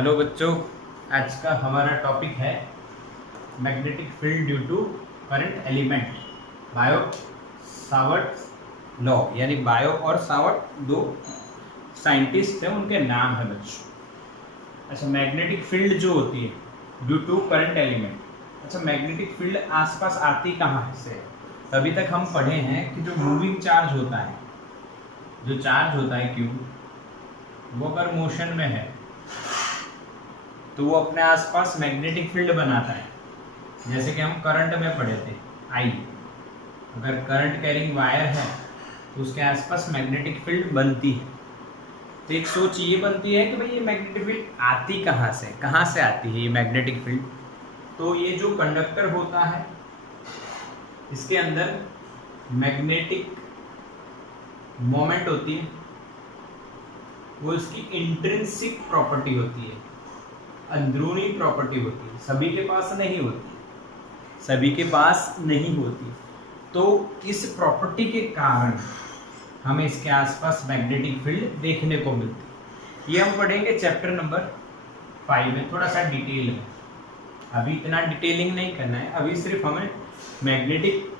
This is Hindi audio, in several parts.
हेलो बच्चों, आज का हमारा टॉपिक है magnetic field due to current element, Biot Savart law. यानी बायो और सावर्ट दो साइंटिस्ट हैं, उनके नाम है बच्चों। अच्छा, मैग्नेटिक फील्ड जो होती है ड्यू टू करंट एलिमेंट। अच्छा, मैग्नेटिक फील्ड आसपास आती कहाँ से? अभी तक हम पढ़े हैं कि जो मूविंग चार्ज होता है, जो चार्ज होता है क्यू, वो अगर मोशन में है तो वो अपने आसपास मैग्नेटिक फील्ड बनाता है। जैसे कि हम करंट में पढ़े थे, आई, अगर करंट कैरिंग वायर है तो उसके आसपास मैग्नेटिक फील्ड बनती है। तो एक सोच ये बनती है कि भाई ये मैग्नेटिक फील्ड आती कहाँ से आती है ये मैग्नेटिक फील्ड? तो ये जो कंडक्टर होता है इसके अंदर मैग्नेटिक मोमेंट होती है, वो इसकी इंट्रिंसिक प्रॉपर्टी होती है, अंदरूनी प्रॉपर्टी होती है, सभी के पास नहीं होती। तो इस प्रॉपर्टी के कारण हमें इसके आसपास मैग्नेटिक फील्ड देखने को मिलती है। ये हम पढ़ेंगे चैप्टर नंबर 5 में, थोड़ा सा डिटेल में। अभी इतना डिटेलिंग नहीं करना है, अभी सिर्फ हमें magnetic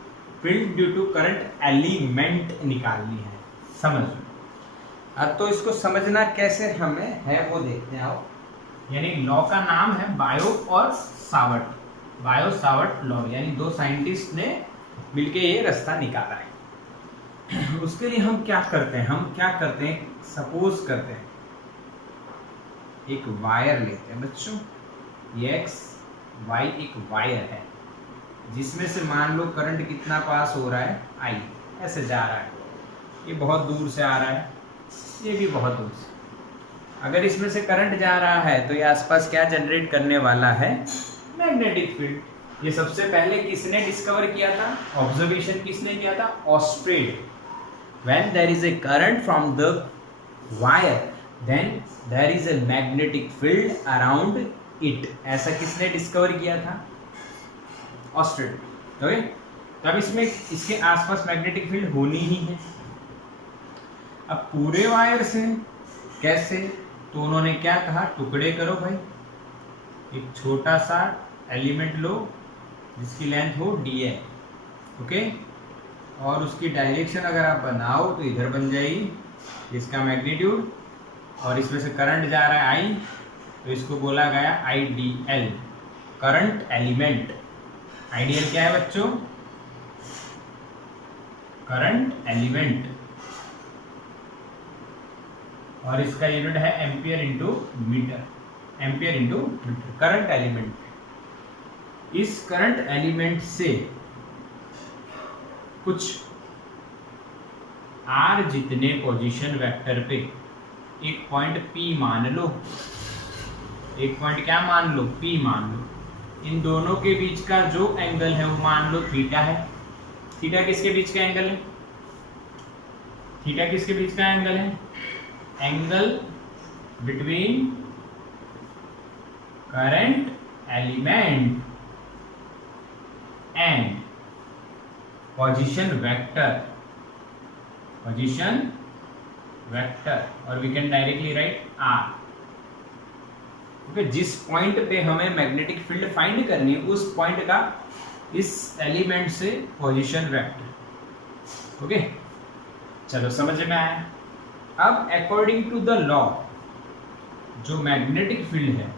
field due to current element निकालनी है। समझ लो। अब तो इसको समझना कैसे हमें है वो देखते हैं आओ। यानी लॉ का नाम है बायो और सावर्ट लॉ। यानी दो साइंटिस्ट ने मिलके ये रास्ता निकाला है। उसके लिए हम क्या करते हैं, सपोज करते हैं एक वायर लेते हैं बच्चों, ये एक्स वाई एक वायर है जिसमें से मान लो करंट कितना पास हो रहा है, आई, ऐसे जा रहा है। ये बहुत दूर से आ रहा है, ये भी बहुत दूर से। अगर इसमें से करंट जा रहा है तो ये आसपास क्या जनरेट करने वाला है? Magnetic field. ये सबसे पहले किसने डिस्कवर किया था? ऑब्जर्वेशन किसने किया था? ऑस्ट्रेड। When there is a current from the wire then there is a magnetic field around it. ऐसा किसने डिस्कवर किया था? ऑस्ट्रेड। ओके, तब इसमें इसके आसपास मैग्नेटिक फील्ड होनी ही है। अब पूरे वायर से कैसे? तो उन्होंने क्या कहा, टुकड़े करो भाई, एक छोटा सा एलिमेंट लो जिसकी लेंथ हो डी, ओके, और उसकी डायरेक्शन अगर आप बनाओ तो इधर बन जाएगी इसका मैग्नीट्यूड, और इसमें से करंट जा रहा है आई, तो इसको बोला गया आईडीएल, करंट एलिमेंट। आईडीएल क्या है बच्चों? करंट एलिमेंट, और इसका यूनिट है ampere into metre, current element. इस करंट एलिमेंट से कुछ आर जितने पोजीशन वेक्टर पे एक पॉइंट P मान लो, एक पॉइंट क्या मान लो? P मान लो। इन दोनों के बीच का जो एंगल है वो मान लो थीटा है। थीटा किसके बीच का एंगल है? थीटा किसके बीच का एंगल है? Angle between current element and position vector, और we can directly write R. Okay, जिस पॉइंट पे हमें मैग्नेटिक फील्ड फाइंड करनी है उस पॉइंट का इस एलिमेंट से पोजीशन वेक्टर। ओके, चलो समझ में आया। अब अकॉर्डिंग टू द लॉ, जो मैग्नेटिक फील्ड है,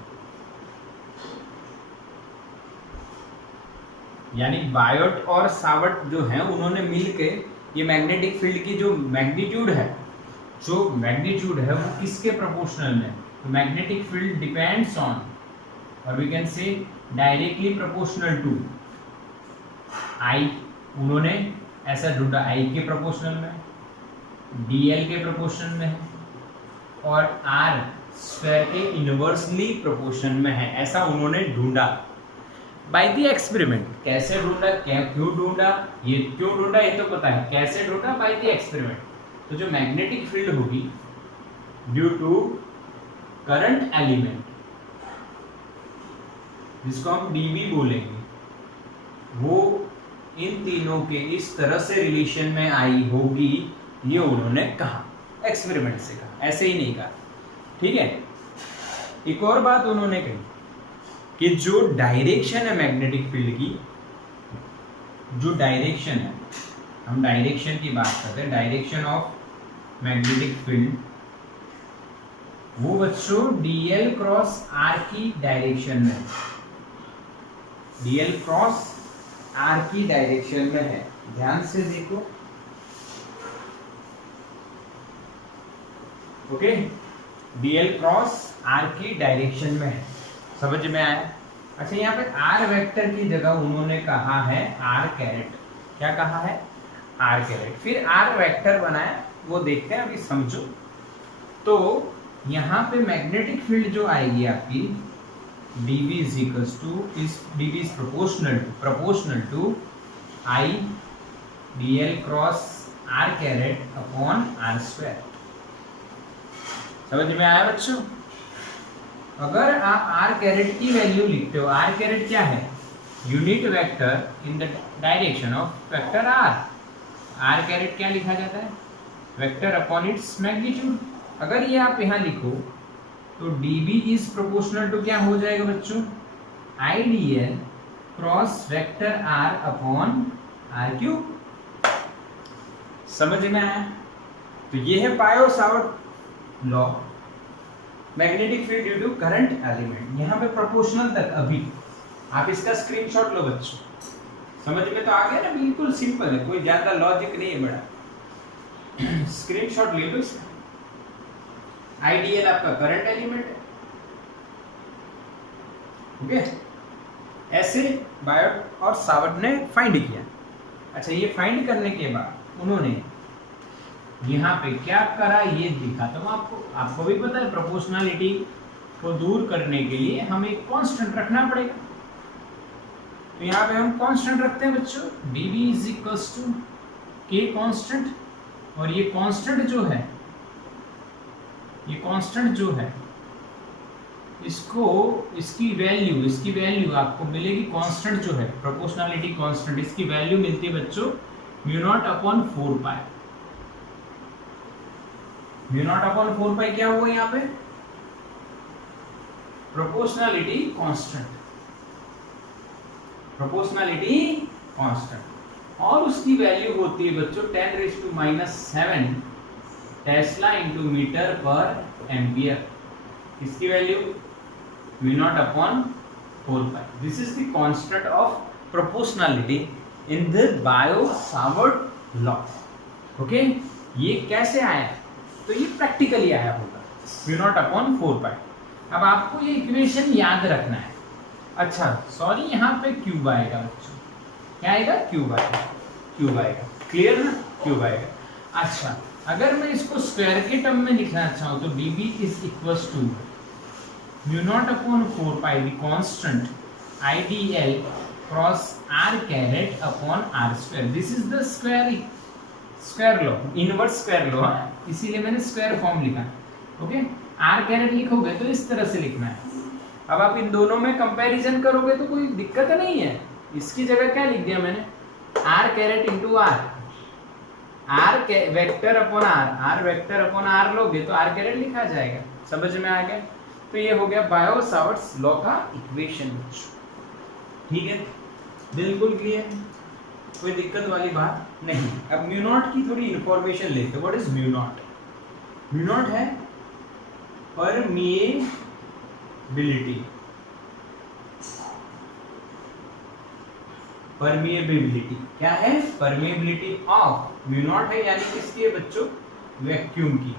यानी बायोट और सावर्ट जो हैं उन्होंने मिलके ये मैग्नेटिक फील्ड की जो मैग्नीट्यूड है वो किसके प्रोपोर्शनल में? मैग्नेटिक फील्ड डिपेंड्स ऑन, और we can say directly proportional to I. उन्होंने ऐसा ढूंढा, आई के प्रोपोर्शनल में, डीएल के प्रोपोर्शन में है, और आर स्क्वायर के इनवर्सली प्रोपोर्शन में है, ऐसा उन्होंने ढूंढा बाय द एक्सपेरिमेंट। कैसे ढूंढा, क्यों ढूंढा, ये तो पता है, कैसे ढूंढा? By the experiment. तो जो मैग्नेटिक फील्ड होगी ड्यू टू करंट एलिमेंट, जिसको हम डीबी बोलेंगे, वो इन तीनों के इस तरह से रिलेशन में आई होगी, ये उन्होंने कहा, एक्सपेरिमेंट से कहा, ऐसे ही नहीं कहा। ठीक है, एक और बात उन्होंने कही कि जो डायरेक्शन है मैग्नेटिक फील्ड की, जो डायरेक्शन है, हम डायरेक्शन की बात करते हैं, डायरेक्शन ऑफ मैग्नेटिक फील्ड, वो बच्चों dl क्रॉस r की डायरेक्शन में है, dl क्रॉस r की डायरेक्शन में है। ध्यान से देखो, ओके, dl क्रॉस r की डायरेक्शन में है। समझ में आया? अच्छा, यहाँ पे r वेक्टर की जगह उन्होंने कहा है r कैरेट। क्या कहा है? r caret. फिर r वेक्टर बनाया, वो देखते हैं, अभी समझो। तो यहाँ पे मैग्नेटिक फील्ड जो आएगी आपकी dv इज इक्वल्स टू, इस dv इज proportional to I dl cross r caret upon r square. समझ में आया बच्चों? अगर आप r कैरेट की वैल्यू लिखते हो, r कैरेट क्या है? Unit vector in the direction of vector r। r caret क्या लिखा जाता है? Vector upon its magnitude. अगर ये आप यहाँ लिखो तो dv इज प्रोपोर्शनल टू क्या हो जाएगा बच्चों? I dl cross vector r upon r cube. समझ में आया? तो ये है Biot Savart law, magnetic field due to current element. यहाँ पे प्रोपोर्शनल तक अभी आप इसका स्क्रीनशॉट लो बच्चों। समझ में तो आ गया ना? बिल्कुल सिंपल है, कोई ज्यादा लॉजिक नहीं है बड़ा। स्क्रीनशॉट ले लो इसका। आईडीएल आपका करंट एलिमेंट है, ओके। ऐसे बायोट और सावर्ट ने फाइंड किया। अच्छा, ये फाइंड करने के बाद उन्होंने यहाँ पे क्या करा ये दिखा। तो आपको भी पता है, प्रोपोर्शनलिटी को दूर करने के लिए हमें एक कांस्टेंट रखना पड़ेगा। तो यहाँ पे हम कांस्टेंट रखते हैं बच्चों, dv is equals to k constant. और ये कांस्टेंट जो है, ये कांस्टेंट जो है, इसकी वैल्यू आपको मिलेगी। कांस्टेंट जो है प्रोपोर्शनलिटी कांस्टेंट, इसकी वैल्यू मिलती है बच्चों म्यू नॉट अपॉन 4 पाई। म्यू नॉट अपॉन 4 पाई क्या होगा यहाँ पे? Proportionality constant, proportionality constant. और उसकी वैल्यू होती है बच्चों 10⁻⁻7 टेस्ला इंटू मीटर पर एम्पियर। इसकी value mu naught upon 4 pi. This is the constant of proportionality in the bio Savart law. Okay, ये कैसे आया? तो ये प्रैक्टिकली आया होगा, म्यू नॉट अपॉन 4 पाई। अब आपको ये इक्वेशन याद रखना है। अच्छा सॉरी, यहाँ पे क्यूब आएगा बच्चों। क्या आएगा? क्यूब आएगा, क्यूब आएगा। क्लियर ना? क्यूब आएगा। अच्छा, अगर मैं इसको स्क्वायर के टर्म में लिखना चाहूँ तो dv is equals to mu naught upon 4 pi the constant idl cross r caret upon r square. This is the square law, inverse square law, इसीलिए मैंने स्क्वायर फॉर्म लिखा। ओके, r कैरेट लिखोगे तो इस तरह से लिखना है। अब आप इन दोनों में कंपैरिजन करोगे तो कोई दिक्कत नहीं है। इसकी जगह क्या लिख दिया मैंने? r caret into r, vector upon r vector upon r लोगे तो r कैरेट लिखा जाएगा। समझ में आ गया? तो ये हो गया बायो सावर्ट्स लॉ का इक्वेशन। ठीक है, बिल्कुल क्लियर, कोई दिक्कत वाली बात नहीं। अब म्यू नॉट की थोड़ी इंफॉर्मेशन लेते हैं। What is mu naught? Mu naught है परमिएबिलिटी, परमिएबिलिटी क्या है? परमिएबिलिटी ऑफ, म्यू नॉट है यानी किसकी है बच्चों? वैक्यूम की।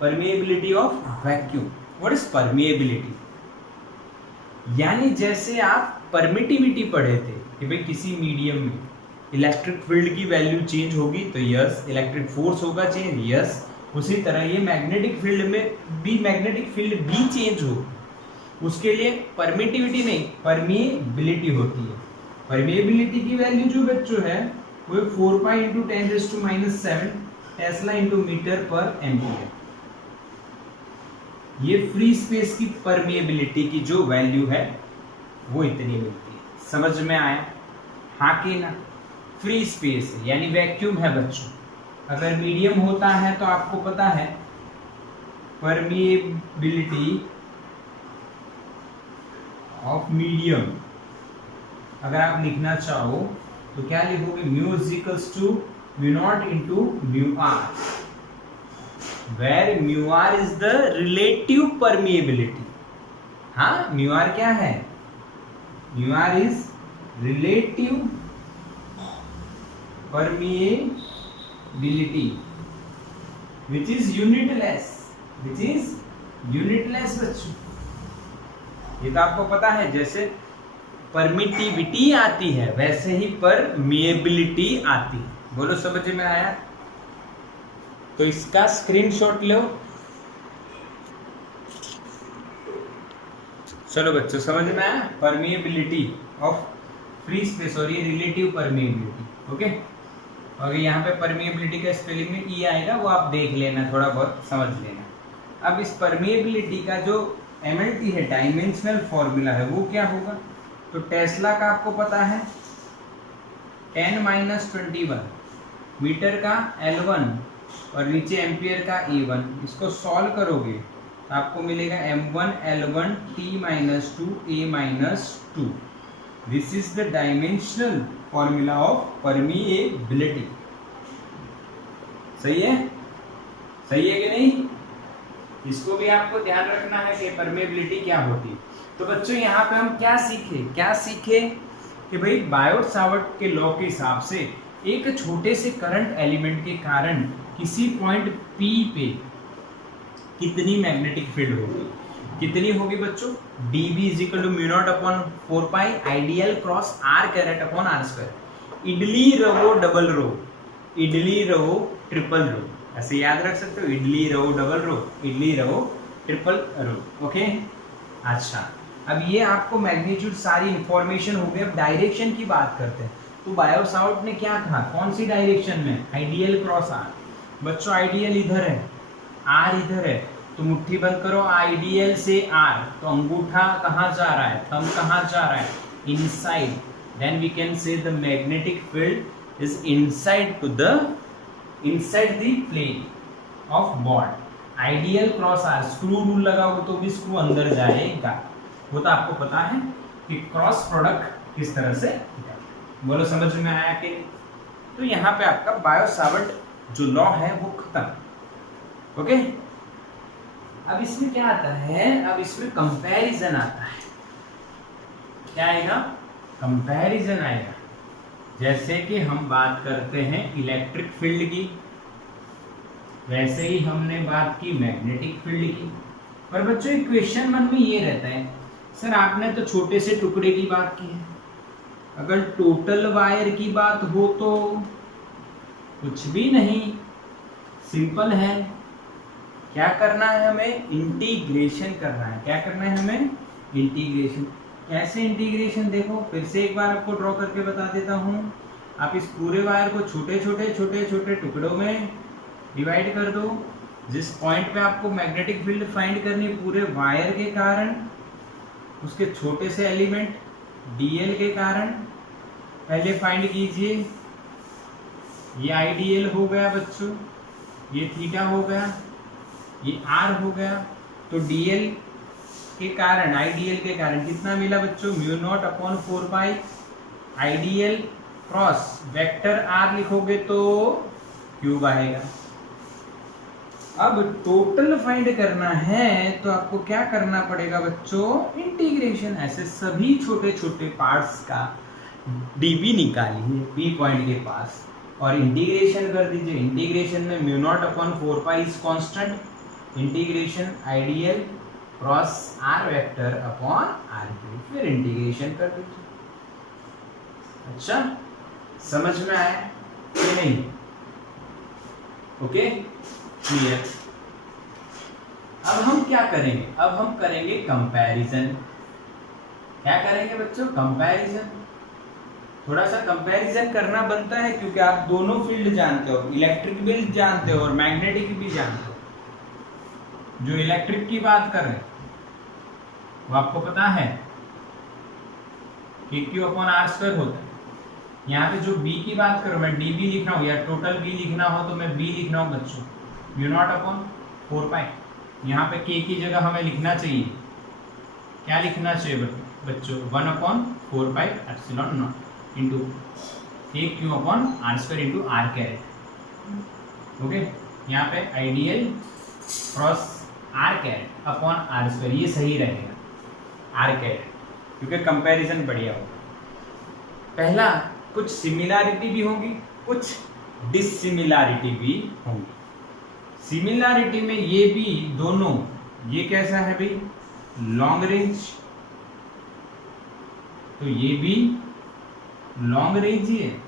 Permeability of vacuum. What is permeability? यानी जैसे आप परमिटिविटी पढ़े थे कि भाई किसी मीडियम में इलेक्ट्रिक फील्ड की वैल्यू चेंज होगी तो यस, इलेक्ट्रिक फोर्स होगा चेंज, यस। उसी तरह ये मैग्नेटिक फील्ड में भी, मैग्नेटिक फील्ड भी चेंज हो, उसके लिए परमिटिविटी नहीं, परमिएबिलिटी होती है। परमिएबिलिटी की वैल्यू जो बच्चों है वो 4 pi into 10⁻⁷ tesla into metre पर एम्पियर। ये फ्री स्पेस की परमिएबिलिटी की जो वैल्यू है वो इतनी मिलती है। समझ में आया? हाँ कि ना? फ्री स्पेस है यानी वैक्यूम है बच्चों। अगर मीडियम होता है तो आपको पता है परमिएबिलिटी ऑफ मीडियम अगर आप लिखना चाहो तो क्या लिखोगे, mu is equals to mu not into mu r, where mu r is the relative permeability. हाँ, म्यू आर क्या है, mu r is relative permeability which is unitless, which is unitless बच्चों। ये तो आपको पता है, जैसे परमिटिविटी आती है वैसे ही परमिएबिलिटी आती है। बोलो समझ में आया? तो इसका स्क्रीनशॉट लो। चलो बच्चों, समझ में आया? परमिएबिलिटी ऑफ फ्री स्पेस और ये रिलेटिव परमिएबिलिटी। ओके, और यहाँ पे परमिएबिलिटी का स्पेलिंग में ई आएगा, वो आप देख लेना, थोड़ा बहुत समझ लेना। अब इस परमिएबिलिटी का जो MLT है, डायमेंशनल फॉर्मूला है, वो क्या होगा? तो टेस्ला का आपको पता है 10-21 मीटर का L1 और नीचे एम्पियर का E1। इसको सॉल्व करोगे तो आपको मिलेगा M1 L1 T-2 A-2। This is the dimensional formula of permeability. सही है? सही है कि नहीं? इसको भी आपको ध्यान रखना है कि परमिएबिलिटी क्या होती है। तो बच्चों यहाँ पे हम क्या सीखे कि भाई बायोट सावर्ट के लॉ के हिसाब से एक छोटे से करंट एलिमेंट के कारण किसी पॉइंट P पे कितनी मैग्नेटिक फील्ड होगी। कितनी होगी बच्चों? dB is equal to mu naught upon 4 pi ideal cross r caret upon r square. इडली रवो डबल रो, इडली रवो ट्रिपल रो, ऐसे याद रख सकते हो, इडली रवो डबल रो, इडली रवो ट्रिपल रो। ओके, अच्छा, अब ये आपको मैग्नीट्यूड सारी इंफॉर्मेशन हो गई। अब डायरेक्शन की बात करते हैं। तो बायोट सावर्ट ने क्या कहा, कौन सी डायरेक्शन में? Ideal cross r। बच्चों आइडियल इधर है, r इधर है, तो मुट्ठी बंद करो, आइडियल से r, तो अंगूठा कहाँ जा रहा है, थंब कहाँ जा रहा है, inside. Then we can say the magnetic field is inside to the inside the plane of board. Ideal cross r, screw rule लगाओगे तो भी स्क्रू अंदर जाएगा। वो तो आपको पता है कि क्रॉस प्रोडक्ट किस तरह से। बोलो समझ में आया कि? तो यहाँ पे आपका बायोट सावर्ट जो लॉ है वो खत्म। ओके, अब इसमें क्या आता है, अब इसमें कंपैरिजन आता है। क्या आएगा? कंपैरिजन आएगा। जैसे कि हम बात करते हैं इलेक्ट्रिक फील्ड की, वैसे ही हमने बात की मैग्नेटिक फील्ड की। पर बच्चों एक क्वेश्चन मन में ये रहता है, सर आपने तो छोटे से टुकड़े की बात की है, अगर टोटल वायर की बात हो तो कुछ भी नहीं, सिंपल है। क्या करना है हमें? इंटीग्रेशन करना है। क्या करना है हमें? इंटीग्रेशन। कैसे इंटीग्रेशन? देखो फिर से एक बार आपको ड्रॉ करके बता देता हूँ। आप इस पूरे वायर को छोटे छोटे टुकड़ों में डिवाइड कर दो। जिस पॉइंट पे आपको मैग्नेटिक फील्ड फाइंड करनी पूरे वायर के कारण, उसके छोटे से एलिमेंट dl के कारण पहले फाइंड कीजिए। ये आइडियल हो गया बच्चों, ये थीटा हो गया, ये r हो गया। तो dl के कारण, आइडियल के कारण कितना मिला बच्चों? Mu naught upon 4 pi ideal cross vector r लिखोगे तो क्यूब आएगा। अब टोटल फाइंड करना है तो आपको क्या करना पड़ेगा बच्चों? इंटीग्रेशन। ऐसे सभी छोटे छोटे पार्ट्स का dB निकालिए P पॉइंट के पास और इंटीग्रेशन कर दीजिए। इंटीग्रेशन में mu naught upon 4 pi is constant, integration ideal cross r vector upon r cube, फिर इंटीग्रेशन कर दीजिए। अच्छा, समझ में आया कि नहीं? Okay, clear. अब हम क्या करेंगे? अब हम करेंगे कंपैरिजन। क्या करेंगे बच्चों? कंपैरिजन। थोड़ा सा कंपैरिजन करना बनता है क्योंकि आप दोनों फील्ड जानते हो, इलेक्ट्रिक भी जानते हो और मैग्नेटिक भी जानते हो। जो इलेक्ट्रिक की बात कर रहे हैं वो आपको पता है कि Q अपॉन R स्क्वायर होता है। यहाँ पे जो B की बात करो, मैं dB लिख रहा हूँ या टोटल B लिखना हो तो मैं B लिख रहा हूँ बच्चों, म्यू नॉट अपॉन 4 पाई। यहाँ पे K की जगह हमें लिखना चाहिए, क्या लिखना चाहिए बच्चों? बच्चों 1/4πε0 into AQ/r² into r caret. Okay, यहाँ पे ideal cross r caret upon r², ये सही रहेगा r कैरेट, क्योंकि कंपैरिजन बढ़िया होगा। पहला, कुछ सिमिलैरिटी भी होगी, कुछ डिसिमिलैरिटी भी होंगी। सिमिलैरिटी में ये भी दोनों, ये कैसा है भाई, लॉन्ग रेंज, तो ये भी लॉन्ग रेंज ही है,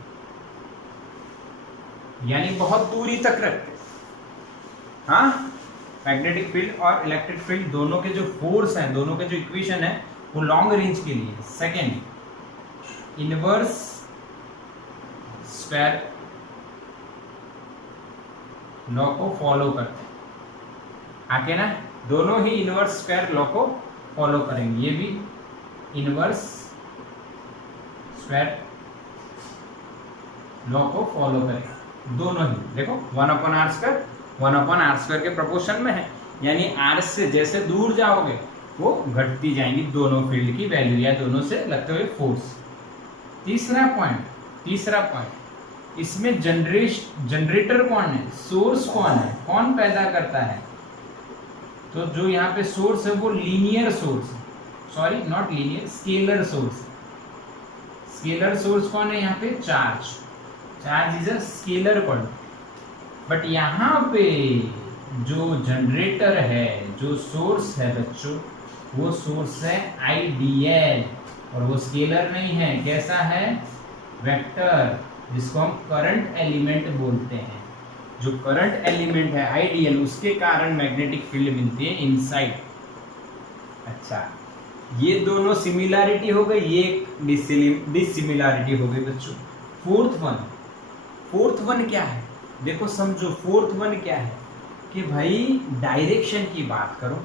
यानी बहुत दूरी तक रखते हैं। हाँ, मैग्नेटिक फील्ड और इलेक्ट्रिक फील्ड दोनों के जो फोर्स हैं, दोनों के जो इक्वेशन है वो लॉन्ग रेंज के लिए। सेकेंड, इनवर्स स्क्वायर लॉ को फॉलो करते हैं, आके ना दोनों ही इनवर्स स्क्वायर लॉ को फॉलो करेंगे। ये भी इनवर्स स्क्वायर लॉ को फॉलो करेंगे, दोनों ही। देखो 1/r², 1/r² के प्रोपोर्शन में है, यानी r से जैसे दूर जाओगे वो घटती जाएंगी दोनों फील्ड की वैल्यू, या दोनों से लगते हुए फोर्स। तीसरा पॉइंट, इसमें जनरेटर कौन है, सोर्स कौन है, कौन पैदा करता है? तो जो यहाँ पे सोर्स है वो linear source, sorry not linear, scalar source. Scalar source कौन है यहाँ पे? Charge is a scalar quantity. But यहाँ पे जो जनरेटर है, जो सोर्स है बच्चों, वो सोर्स है आइडियल, और वो स्केलर नहीं है, कैसा है? वेक्टर, जिसको हम करंट एलिमेंट बोलते हैं। जो करंट एलिमेंट है आइडियल, उसके कारण मैग्नेटिक फील्ड मिलती है इनसाइड। अच्छा, ये दोनों सिमिलैरिटी हो गई, ये डिसिमिलैरिटी हो गई बच्चों। फोर्थ वन क्या है? देखो समझो, फोर्थ वन क्या है कि भाई डायरेक्शन की बात करो।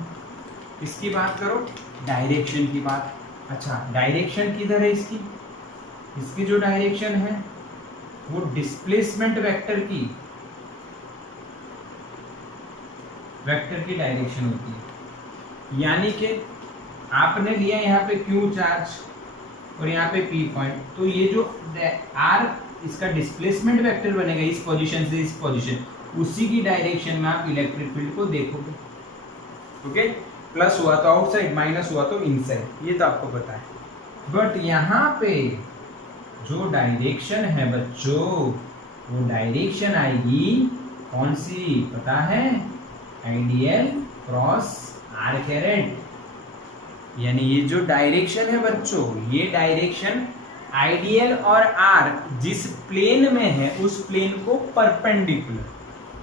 किसकी बात करो? डायरेक्शन की बात। अच्छा, डायरेक्शन किधर है इसकी? इसकी जो डायरेक्शन है वो डिस्प्लेसमेंट वेक्टर की डायरेक्शन होती है। यानी कि आपने लिया यहाँ पे Q चार्ज और यहाँ पे P पॉइंट, तो ये जो R इसका डिस्प्लेसमेंट वेक्टर बनेगा इस पोजीशन से इस पोजीशन, उसी की डायरेक्शन में आप इलेक्ट्रिक फील्ड को देखोगे। ओके, प्लस हुआ तो आउटसाइड, माइनस हुआ तो इनसाइड, ये तो आपको पता है। बट यहाँ पे जो डायरेक्शन है बच्चों, वो डायरेक्शन आएगी कौन सी पता है? Ideal cross r caret. यानी ये जो डायरेक्शन है बच्चों, ये डायरेक्शन आइडियल और r जिस प्लेन में है उस प्लेन को परपेंडिकुलर,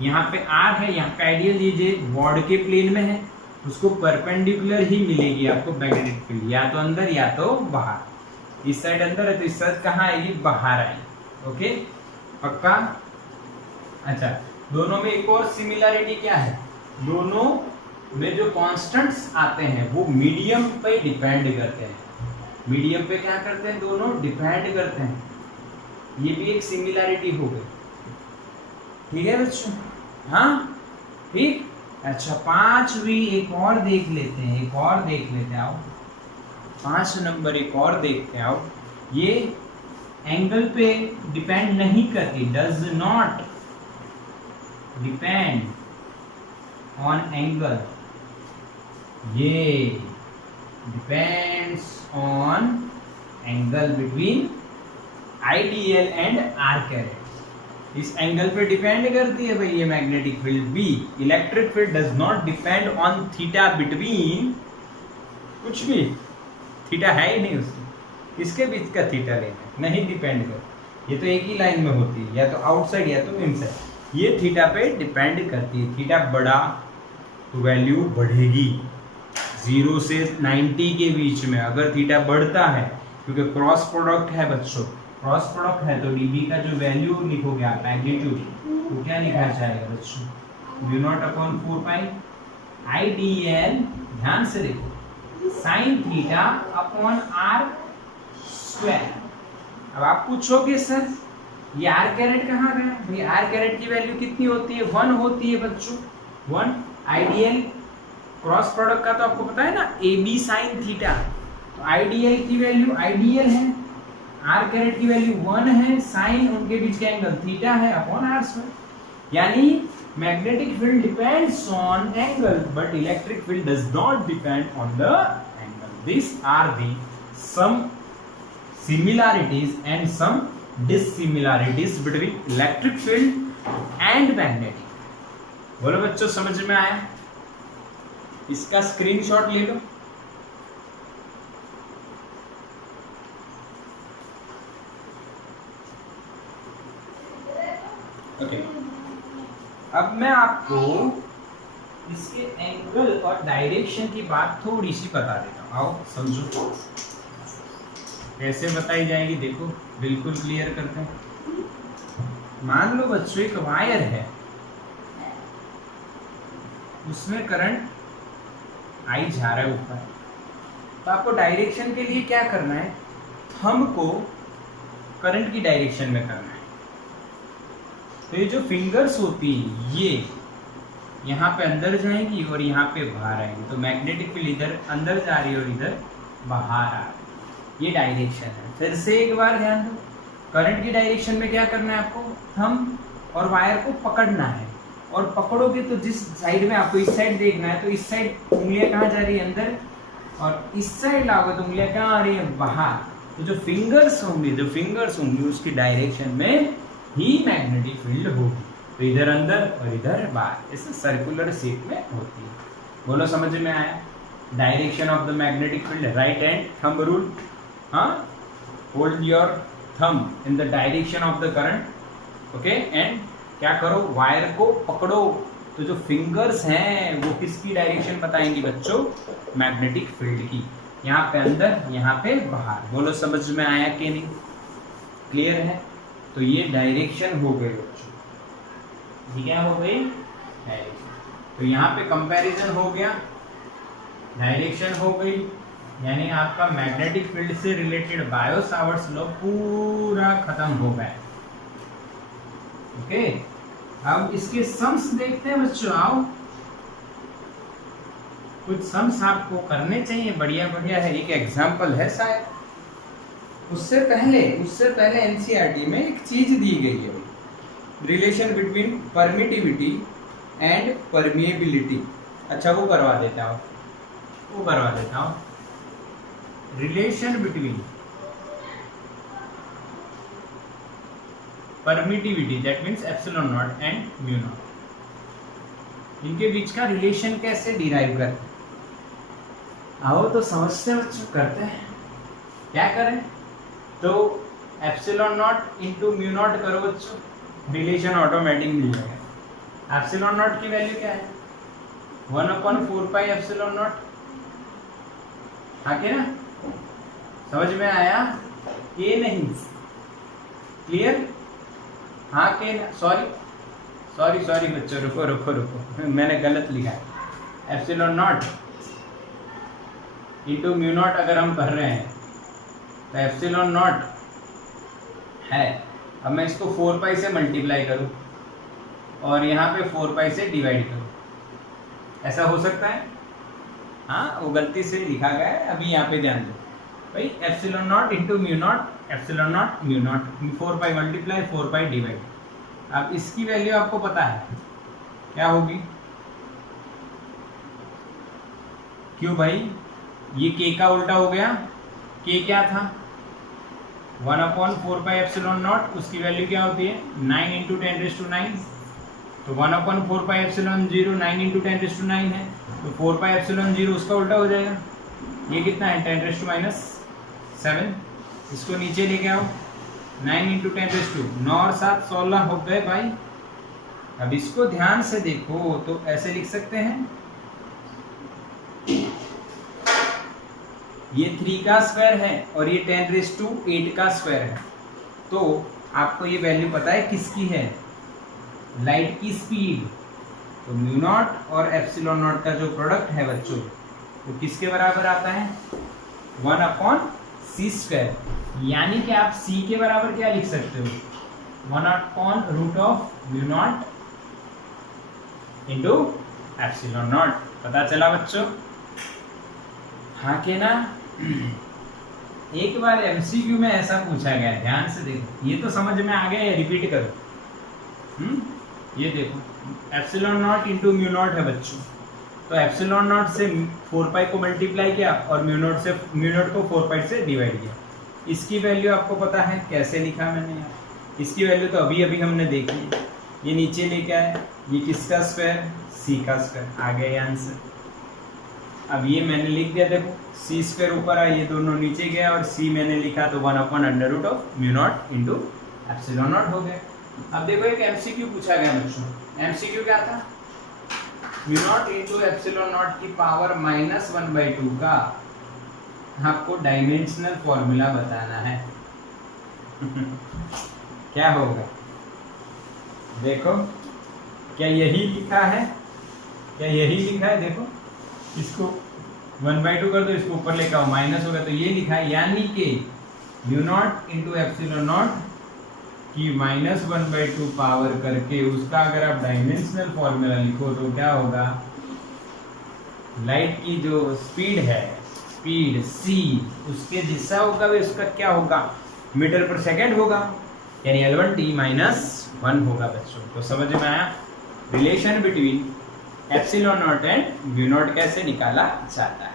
यहाँ पे r है, यहाँ पे आइडियल ये बॉर्ड के प्लेन में है, उसको परपेंडिकुलर ही मिलेगी आपको मैग्नेटिक फील्ड, या तो अंदर या तो बाहर। इस साइड अंदर है तो इस साइड कहाँ आएगी? बाहर आएगी। ओके, पक्का? अच्छा, दोनों में एक और सिमिलैरिटी क्या है? दोनों में जो कांस्टेंट्स आते हैं वो मीडियम पे डिपेंड करते हैं। मीडियम पे क्या करते हैं? दोनों डिपेंड करते हैं। ये भी एक सिमिलैरिटी हो गई। ठीक है बच्चों? हाँ, ठीक। अच्छा, 5वीं एक और देख लेते हैं, आओ 5 नंबर एक और देखते हैं, आओ। ये एंगल पे डिपेंड नहीं करती, does not depend on angle, ये depends on angle between ideal and r caret. इस एंगल पे डिपेंड करती है भाई ये magnetic field. B, electric field does not depend on theta between, कुछ भी थीटा है ही नहीं उसमें, इसके बीच का थीटा लेना नहीं डिपेंड कर, ये तो एक ही लाइन में होती है, या तो आउटसाइड या तो इनसाइड। ये थीटा पे डिपेंड करती है। थीटा बढ़ा तो वैल्यू बढ़ेगी 0 से 90 के बीच में। अगर थीटा बढ़ता है, क्योंकि क्रॉस प्रोडक्ट है बच्चों, क्रॉस प्रोडक्ट है, तो डीबी का जो वैल्यू लिखोगे आप मैग्नीट्यूड, वो क्या लिखा जाएगा बच्चों? μ0/4π आइडियल, ध्यान से देखो, साइन थीटा अपॉन r²। अब आप पूछोगे सर ये r कैरेट कहाँ गया? भाई r कैरेट की वैल्यू कितनी होती है? 1 होती है बच्चों, 1। आइडियल क्रॉस प्रोडक्ट का तो आपको पता है ना, AB साइन थीटा, आइडियल की वैल्यू आइडियल है, आर कैरेट की वैल्यू 1 है, साइन उनके बीच का एंगल थीटा है अपॉन आर स्क्वायर। यानी magnetic field depends on angle but electric field does not depend on the angle. This are the some similarities and some dissimilarities between electric field and magnetic। बोलो बच्चों समझ में आया? इसका स्क्रीनशॉट ले लो। ओके, अब मैं आपको इसके एंगल और डायरेक्शन की बात थोड़ी सी बता देता हूं। आओ समझो कैसे बताई जाएगी, देखो बिल्कुल क्लियर करते हैं। मान लो बच्चों एक वायर है, उसमें करंट आई जा रहा है ऊपर, तो आपको डायरेक्शन के लिए क्या करना है, थंब को करंट की डायरेक्शन में करना है। तो ये जो फिंगर्स होती हैं ये यहाँ पे अंदर जाएंगी और यहाँ पे बाहर आएंगी, तो मैग्नेटिक फील्ड इधर अंदर जा रही है और इधर बाहर आ रही है। ये डायरेक्शन है। फिर से एक बार ध्यान दो, करंट की डायरेक्शन में क्या करना है आपको, थंब और वायर को पकड़ना है, और पकड़ोगे तो जिस साइड में आपको इस साइड देखना है, तो इस साइड उंगलियां कहाँ जा रही है, अंदर, और इस साइड लाओगे तो उंगलियां कहाँ आ रही है, बाहर। तो जो फिंगर्स होंगी उसकी डायरेक्शन में ही मैग्नेटिक फील्ड होगी। तो इधर अंदर और इधर बाहर, इस सर्कुलर शेप में होती है। बोलो समझ में आया? Direction of the magnetic field, right hand thumb rule, hold your thumb in the direction of the current, okay, and क्या करो, वायर को पकड़ो। तो जो फिंगर्स हैं वो किसकी डायरेक्शन बताएंगी बच्चों, मैग्नेटिक फील्ड की, यहाँ पे अंदर यहाँ पे बाहर। बोलो समझ में आया कि नहीं, क्लियर है? तो ये डायरेक्शन हो गई बच्चों, ये क्या हो गई, डायरेक्शन। तो यहाँ पे कंपैरिजन हो गया, डायरेक्शन हो गई, यानी आपका मैग्नेटिक फील्ड से रिलेटेड बायो सावर्ट्स लॉ पूरा खत्म हो गया। ओके, अब इसके सम्स देखते हैं बच्चों। आओ, कुछ सम्स आपको करने चाहिए, बढ़िया बढ़िया है। एक एग्जांपल है शायद, उससे पहले एनसीईआरटी में एक चीज दी गई है, relation between permittivity and permeability. अच्छा वो करवा देता हूँ, relation between permittivity, that means epsilon not and mu naught, इनके बीच का रिलेशन कैसे डिराइव करते हैं। आओ तो समझते बच्चों, करते हैं। क्या करें, तो epsilon not into mu naught करो बच्चों, रिलेशन ऑटोमेटिक मिल जाएगा। एप्सिलॉन नॉट की वैल्यू क्या है, 1/4 एप्सिलॉन नॉट, हाँ के ना, समझ में आया कि नहीं, क्लियर, हाँ के ना, सॉरी बच्चों, रुको मैंने गलत लिखा है। Epsilon not into mu naught अगर हम कर रहे हैं तो एप्सिलॉन नॉट है, अब मैं इसको 4 से मल्टीप्लाई करूं और यहाँ पे 4 से डिवाइड करूं, ऐसा हो सकता है? हाँ, वो गलती से लिखा गया है, अभी यहाँ पे ध्यान दो भाई, epsilon not into mu naught, epsilon not mu naught, 4 multiply 4 divide. अब इसकी वैल्यू आपको पता है क्या होगी, क्यों भाई, ये के का उल्टा हो गया, के क्या था, 1/4 एप्सिलॉन नॉट, उसकी वैल्यू क्या होती है 9 इंटू 10⁹, तो 1/4 एप्सिलॉन 0 9 इंटू 10⁹ है, तो 4 एप्सिलॉन 0 उसका उल्टा हो जाएगा, ये कितना है 10⁻⁷, इसको नीचे लेके आओ, 9 इंटू 10⁻, 9 और 7 16 हो गए भाई। अब इसको ध्यान से देखो तो ऐसे लिख सकते हैं, ये 3 का स्क्वायर है और ये 10⁸ का स्क्वायर है, तो आपको ये वैल्यू पता है किसकी है, लाइट की स्पीड। तो म्यू नॉट और एप्सिलॉन नॉट का जो प्रोडक्ट है बच्चों, तो किसके बराबर आता है 1/c², यानी कि आप c के बराबर क्या लिख सकते हो, 1/√ऑफ mu not into epsilon not. पता चला बच्चों, हाँ के ना, एक बार एमसीक्यू में ऐसा पूछा गया, ध्यान से देखो, ये तो समझ में आ गया, रिपीट करो। ये देखो epsilon not into mu naught है बच्चों, तो एप्सिलॉन नॉट से 4 पाई को मल्टीप्लाई किया और म्यू नॉट को 4 पाई से डिवाइड किया। इसकी वैल्यू आपको पता है कैसे लिखा मैंने यार, इसकी वैल्यू तो अभी अभी हमने देखी, ये नीचे लेके आए, ये किसका स्क्वायर, सी का स्क्वायर, आ गया आंसर। अब ये मैंने लिख दिया, देखो सी स्क्वायर ऊपर आया, ये दोनों नीचे गया और सी मैंने लिखा तो 1/√ऑफ mu not into epsilon not हो गया। अब देखो एक एमसीक्यू पूछा गया बच्चों, एमसीक्यू क्या था, mu naught into epsilon not की पावर -1/2 का आपको डायमेंशनल फॉर्मूला बताना है। क्या होगा देखो, क्या यही लिखा है, क्या यही लिखा है, देखो इसको 1/2 कर दो, इसको ऊपर लेकर आओ, माइनस होगा तो ये लिखा है, यानी कि mu naught into epsilon not की -1/2 पावर करके उसका अगर आप डायमेंशनल फॉर्मूला लिखो तो क्या होगा, लाइट की जो स्पीड है, स्पीड c, उसके दिशा होगा वे उसका क्या होगा, मीटर पर सेकेंड होगा, यानी L1t-1 होगा बच्चों। तो समझ में आया relation between epsilon not and mu naught कैसे निकाला जाता है।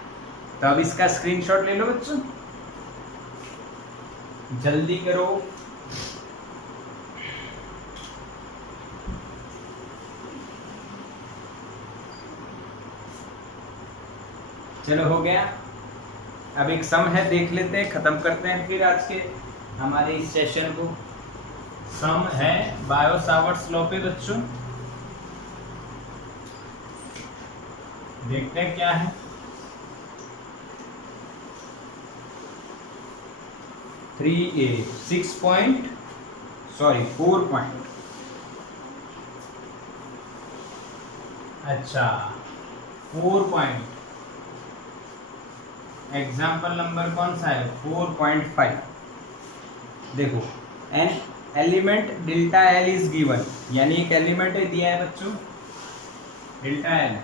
तो अब इसका स्क्रीनशॉट ले लो बच्चों, जल्दी करो। चलो हो गया। अब एक सम है, देख लेते हैं, खत्म करते हैं फिर आज के हमारे इस सेशन को। सम है बायो-सावर्ट्स लॉ पे बच्चों, देखते हैं क्या है। 4 पॉइंट, अच्छा 4 पॉइंट, एग्जाम्पल नंबर कौन सा है, 4.5। देखो an element delta L is given, यानी एक एलिमेंट दिया है बच्चों delta L,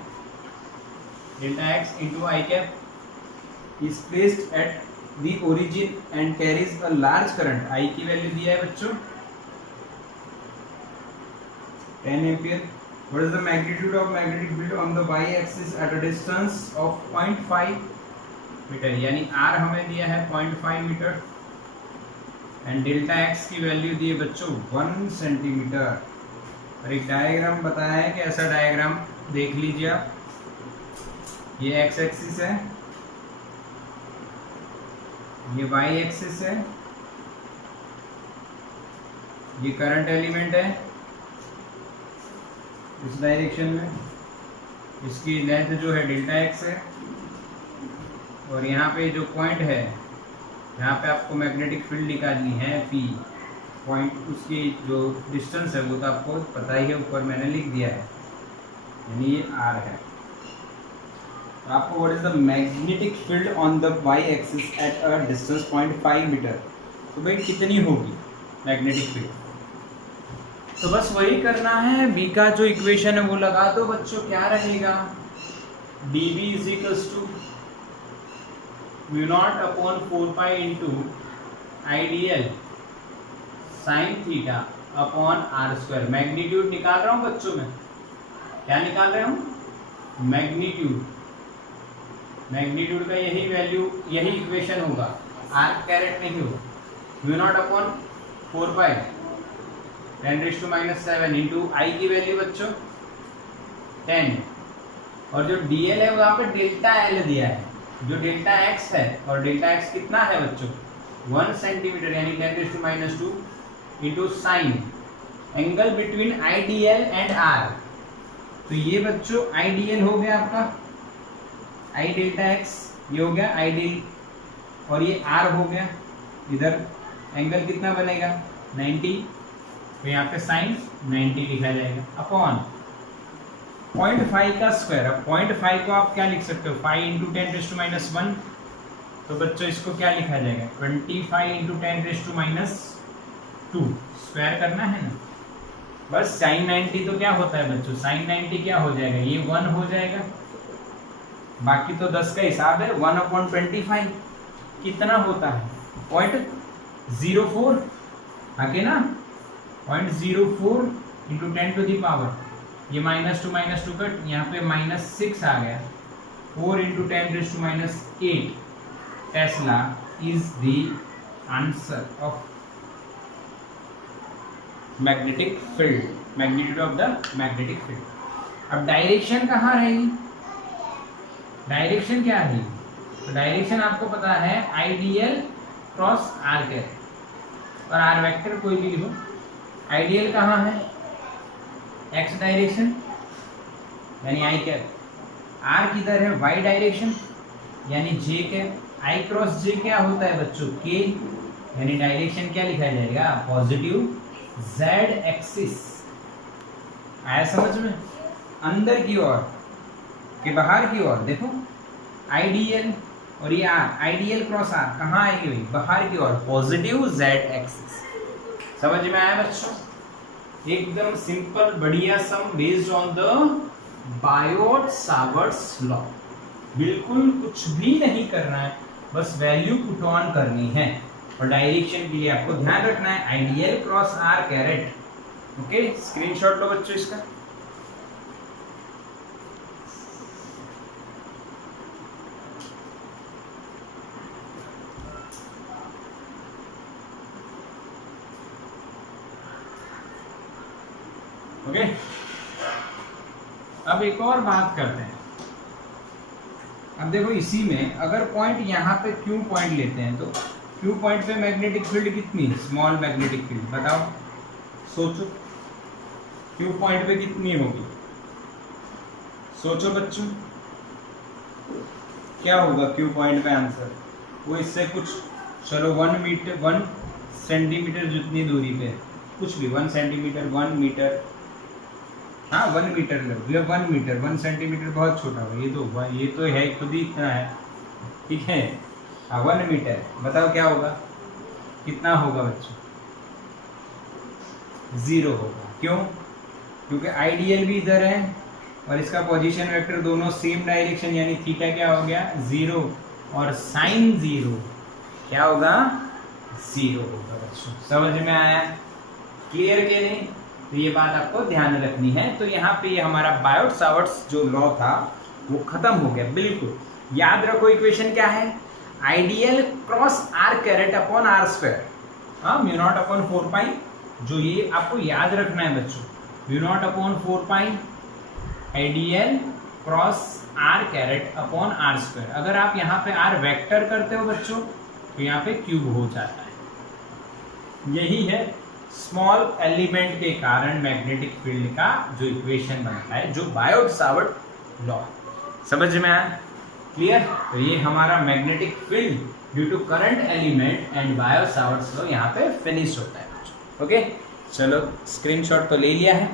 delta X into I cap is placed at the origin and carries a large current, I की वैल्यू दिया है बच्चों 10 ampere. What is the magnitude of magnetic field on the Y axis at a distance of 0.5 metre, यानी आर हमें दिया है 0.5 मीटर एंड डेल्टा एक्स की वैल्यू दी है बच्चों 1 सेंटीमीटर। और एक डायग्राम बताया है कि ऐसा डायग्राम देख लीजिए आप, ये एक्स एक्सिस है, ये वाई एक्सिस है, ये करंट एलिमेंट है इस डायरेक्शन में, इसकी लेंथ जो है डेल्टा एक्स है, और यहाँ पे जो पॉइंट है, यहाँ पे आपको मैग्नेटिक फील्ड निकालनी है P पॉइंट, उसकी जो डिस्टेंस है वो तो आपको पता ही है, ऊपर मैंने लिख दिया है, यानी ये R है। तो आपको what is the magnetic field on the Y axis at a distance 0.5 metre, तो भाई कितनी होगी मैग्नेटिक फील्ड, तो बस वही करना है। B का जो इक्वेशन है वो लगा दो बच्चों, क्या रहेगा, dB is equals to mu naught upon 4 pi into ideal sine theta upon r square. Magnitude निकाल रहा हूँ बच्चों में, क्या निकाल रहे हूँ, मैग्नीट्यूड, मैग्नीट्यूड का यही वैल्यू, यही इक्वेशन होगा, आर कैरेट नहीं होगा। म्यू नॉट अपॉन 4 पाई 10⁻⁻7 इंटू आई की वैल्यू बच्चों 10, और जो dl है वहाँ पे डेल्टा एल दिया है, जो डेल्टा एक्स है, और डेल्टा एक्स कितना है बच्चों 1 सेंटीमीटर, यानी 10⁻² into sine angle between IDL and r. तो ये बच्चों आईडीएल हो गया आपका, आई डेल्टा एक्स ये हो गया आईडीएल, और ये आर हो गया, इधर एंगल कितना बनेगा 90, तो यहाँ पे साइन 90 लिखा जाएगा अपॉन 0.5 का स्क्वायर। अब 0.5 को आप क्या लिख सकते हो, 5 इंटू 10⁻⁻1, तो बच्चों इसको क्या लिखा जाएगा 25 इंटू 10⁻², स्क्वायर करना है ना, बस साइन 90 तो क्या होता है बच्चों, साइन 90 क्या हो जाएगा, ये 1 हो जाएगा, बाकी तो 10 का हिसाब है, 1/25 कितना होता है 0.04 आगे ना, 0.04 इंटू 10⁻, ये -2 कट, यहाँ पे -6 आ गया, 4 into 10⁻8 Tesla is the answer of magnetic field, magnitude of the magnetic field. अब डायरेक्शन कहाँ रहेगी, डायरेक्शन क्या रहेगी, तो डायरेक्शन आपको पता है आइडियल क्रॉस आर कैरेट, और आर वेक्टर कोई भी लिखो। आइडियल कहाँ है, एक्स डायरेक्शन यानी आई कैप, आर किधर है वाई डायरेक्शन यानी जे कैप, आई क्रॉस जे क्या होता है बच्चों, के, यानी डायरेक्शन क्या लिखा जाएगा, पॉजिटिव जेड एक्सिस। आया समझ में, अंदर की ओर के बाहर की ओर देखो, आइडियल और ये आर, आइडियल क्रॉस आर कहाँ आएगी भाई, बाहर की ओर, पॉजिटिव जेड एक्सिस। समझ में आया बच्चों, एकदम सिंपल बढ़िया sum based on the Biot Savart's law. बिल्कुल कुछ भी नहीं करना है, बस वैल्यू पुट ऑन करनी है, और डायरेक्शन के लिए आपको ध्यान रखना है ideal cross are caret. Okay, screenshot लो बच्चों इसका। ओके, अब एक और बात करते हैं। अब देखो इसी में अगर पॉइंट यहाँ पे क्यू पॉइंट लेते हैं, तो क्यू पॉइंट पे मैग्नेटिक फील्ड कितनी, स्मॉल मैग्नेटिक फील्ड, बताओ सोचो, क्यू पॉइंट पे कितनी होगी, सोचो बच्चों क्या होगा क्यू पॉइंट पे आंसर, वो इससे कुछ, चलो 1 सेंटीमीटर जितनी दूरी पे, कुछ भी 1 सेंटीमीटर, 1 मीटर, हाँ 1 मीटर लो, ये 1 मीटर, 1 सेंटीमीटर बहुत छोटा है, ये तो है खुद ही इतना है, ठीक है। हाँ 1 मीटर, बताओ क्या होगा, कितना होगा बच्चों, 0 होगा। क्यों, क्योंकि आइडियल भी इधर है और इसका पोजीशन वेक्टर दोनों सेम डायरेक्शन, यानी थीटा क्या हो गया 0, और साइन 0 क्या होगा 0 होगा बच्चों। समझ में आया, क्लियर के नहीं, तो ये बात आपको ध्यान रखनी है। तो यहाँ पे ये हमारा बायोट-सावर्ट्स जो लॉ था वो खत्म हो गया, बिल्कुल याद रखो। इक्वेशन क्या है, ideal cross are caret upon r square, हाँ म्यू नॉट अपॉन 4 पाई, जो ये आपको याद रखना है बच्चों, mu naught upon 4 pi ideal cross are caret upon r square. अगर आप यहाँ पे आर वेक्टर करते हो बच्चों, तो यहाँ पे क्यूब हो जाता है। यही है स्मॉल एलिमेंट के कारण मैग्नेटिक फील्ड का जो इक्वेशन बनता है, जो बायोट-सावर्ट लॉ। समझ में आया, क्लियर। तो ये हमारा magnetic field due to current element and Biot Savart law यहाँ पे फिनिश होता है। ओके, चलो स्क्रीनशॉट तो ले लिया है।